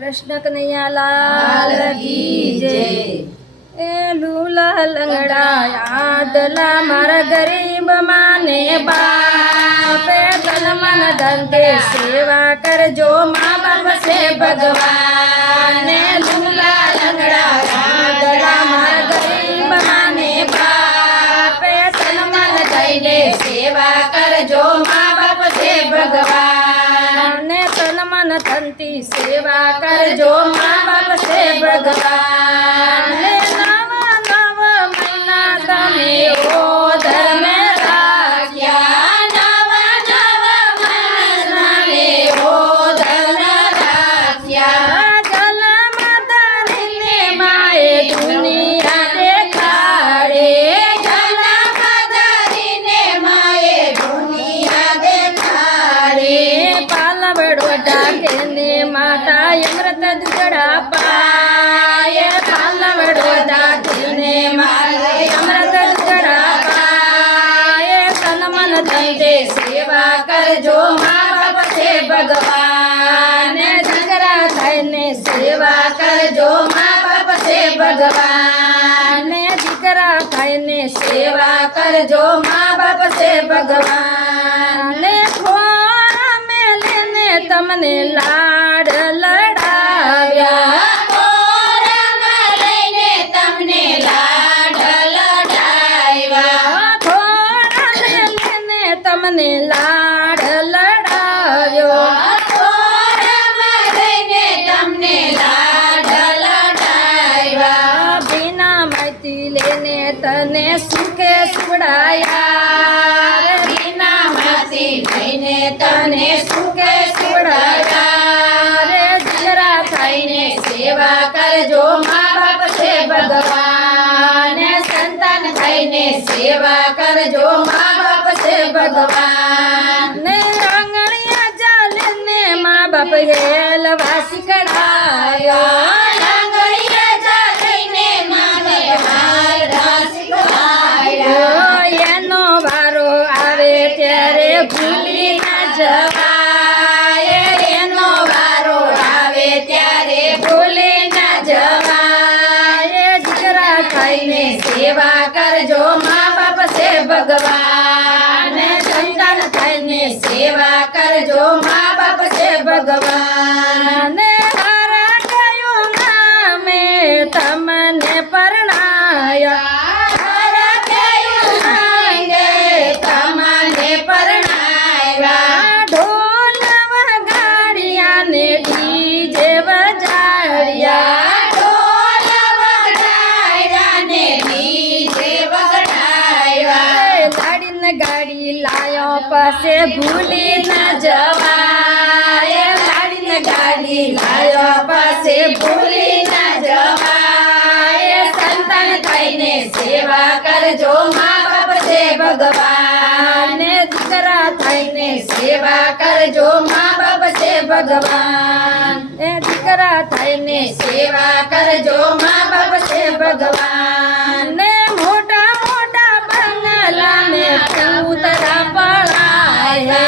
कृष्ण कन्हैया लाल की जय। ए लूला लंगड़ा यादला मारा गरीब माने बाप तन मन धन के सेवा कर जो माँ बाप से भगवान। लूला लंगड़ा यादला मारा गरीब माने बाप तन मन धन के सेवा कर जो माँ बाप से भगवान। तन मन धन की सेवा कर जो माँ बाप से भगवान। माता अमृत दुगड़ा पाय पालवड़ो दादीने माता अमृत दुगड़ा पाय तन मन धन दे सेवा कर जो माँ बाप से भगवान। जिगरा थायने सेवा कर जो माँ बाप से भगवान। जिगरा थायने सेवा कर जो माँ बाप से भगवान। खोरा में लेने तमने लाड लड़ाव्या खोरा में लेने तमने लाड लड़ाव्या खोरा में लेने तमने लाड लड़ाव्यो खोरा में लेने तमने लाड लड़ाव्या बिना माहिती लेने तने सुखे सुड़ाया बिना माहिती लेने तने सुखे सुड़ाया। सेवा कर जो माँ बाप से भगवान। संतान थाईने सेवा कर जो माँ बाप से भगवान। आंगणिया जालने माँ बाप हेलवासी कढ़ायो आंगणिया जालने माँ बाप हेलवासी कढ़ायो। एनो वारो आवे त्यारे भूली न जवाय एनो वारो आवे त्यारे भूली न जवाय। जिगरा खाईने सेवा कर जो माँ बाप से भगवान। संतान खाईने सेवा कर जो माँ बाप से भगवान। हरा गयो नामे तमने परणाया हरा गयो नामे तमने परणाया। ढोल वगाड़िया ने डीजे बजाड़िया ढोल वगाड़िया ने डीजे बजाड़िया। गाड़ी न गाड़ी लायो पासे भूली न जवाय गाड़ी न गाड़ी लायो पासे भूली न जवाय। संतान थाईने सेवा कर जो माँ बाप से भगवान। जिगरा थाईने सेवा कर जो माँ बाप से भगवान। जिगरा थाईने सेवा कर जो माँ बाप से भगवान। मोटा मोटा बंगला में कूतरा पड़ाया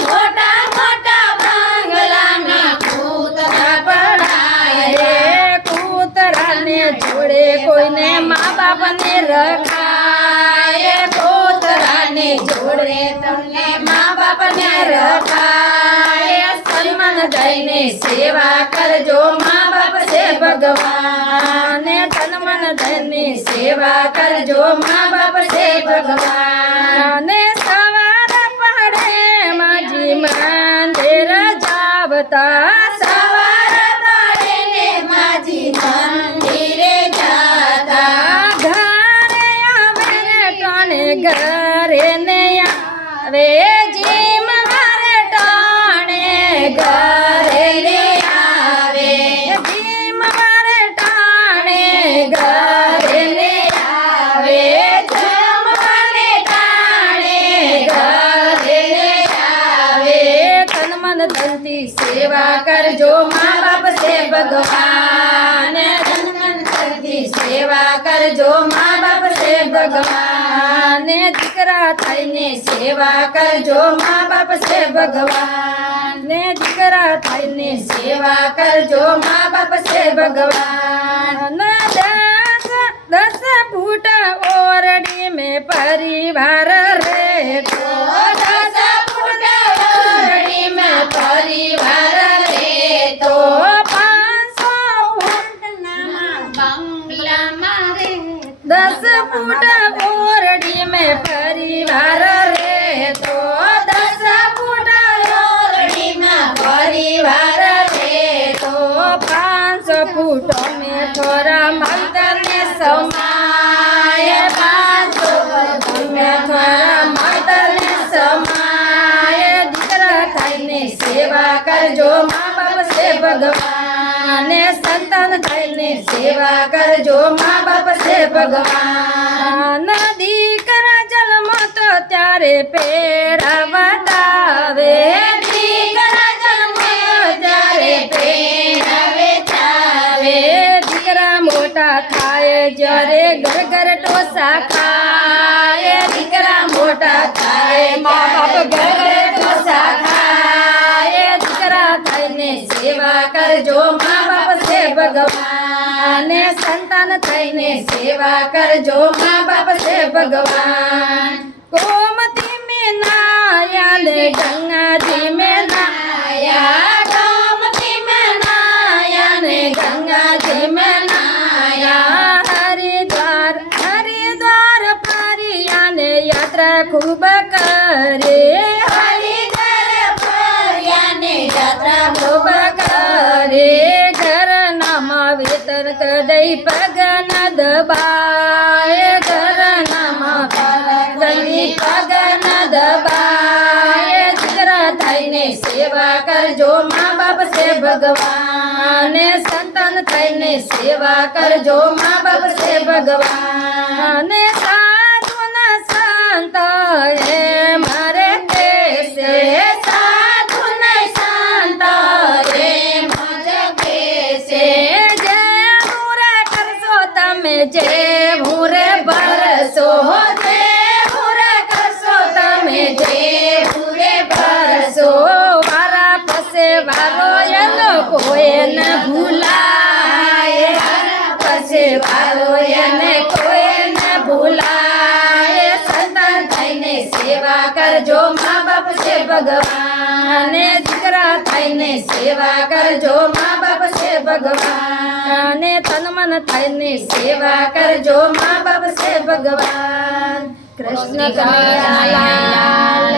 मोटा मोटा बंगला में कूतरा पड़ाया। कूतरा ने जोड़े कोई ने माँ बाप ने रखाए कूतरा ने जोड़े तुमने माँ बाप ने रखाए। सन्मान दईने सेवा कर जो माँ बाप से भगवान। तन मन धने सेवा कर जो माँ बाप से भगवान। सवार पड़े माझी मंदिर जावता सवार पड़े ने माझी मंदिर जाता। घरे आवे टाणे घरे ने आवे जी मारे टाणे घरे ने आवे जी मारे टाणे घरे ने आवे जम मारे टाणे घरे ने आवे। तन मन धन की सेवा कर जो माँ बाप से भगवान। तन मन धन की सेवा कर जो माँ बाप से भगवान। जिगरा थाईने सेवा कर जो माँ बाप से भगवान। जिगरा थाईने सेवा कर जो माँ ભગવાન દસ ફૂટ ઓરડી में परिवार રહેતો 10 ફૂટ ઓરડી में परिवार રહેતો 500 ફૂટના બંગલામાં રહેતો 10 ફૂટ ઓરડી में परिवार રહેતો 10 ફૂટ ઓરડીમાં પરિવાર રહેતો 500 ફૂટો में થોડા માતરને સમાય 500 ફૂટો में થોડા માતરને સમાય દીકરા થઈને સેવા કરજો મા બાપ છે ભગવાન સંતાન થઈને સેવા કરજો મા બાપ છે ભગવાન દીકરા જન્મ તો ત્યારે પેડા વટાવે દીકરા જન્મ ત્યારે પેડા વેચાવે દીકરા મોટા થાય જ્યારે ઘર ઘર ટોસા ખાય દીકરા મોટા થાય મા બાપ ઘર ઘર ટોસા ખાય દીકરા થઈને સેવા કરજો મા બાપ છે ભગવાન સંતાન થઈને સેવા કરજો મા બાપ છે ભગવાન કોમતી में नाया ले गंगाजी में नाया गोमती में नाया ने गंगाजी में नाया हरिद्वार फरिया ने यात्रा खूब करे हरिद्वार फरिया ने यात्रा खूब करे घर नामा वेतन कदई पग न दबाए घर नामा जल्दी पग न दबाए દીકરા થઈને સેવા કરજો મા બાપ છે ભગવાન સંતાન થઈને સેવા કરજો મા બાપ છે ભગવાન સાધુના સંત હે મારે કેસે સાધુના સંત હે મારે કેસે જે મુરે કરશો તમે જે મુરે ભરશો જે મુરે કરશો તમે જે મુરે ભરશો વારા પસે વારો એનો કોઈ ન ભૂલાય વારા પસે વારો એને કોઈ ન ભૂલાય સંતાન થઈને સેવા કરજો મા બાપ છે ભગવાન દીકરા થઈને સેવા કરજો મા બાપ છે ભગવાન તન મન થઈને સેવા કરજો મા બાપ છે ભગવાન કૃષ્ણ કનૈયા લાલ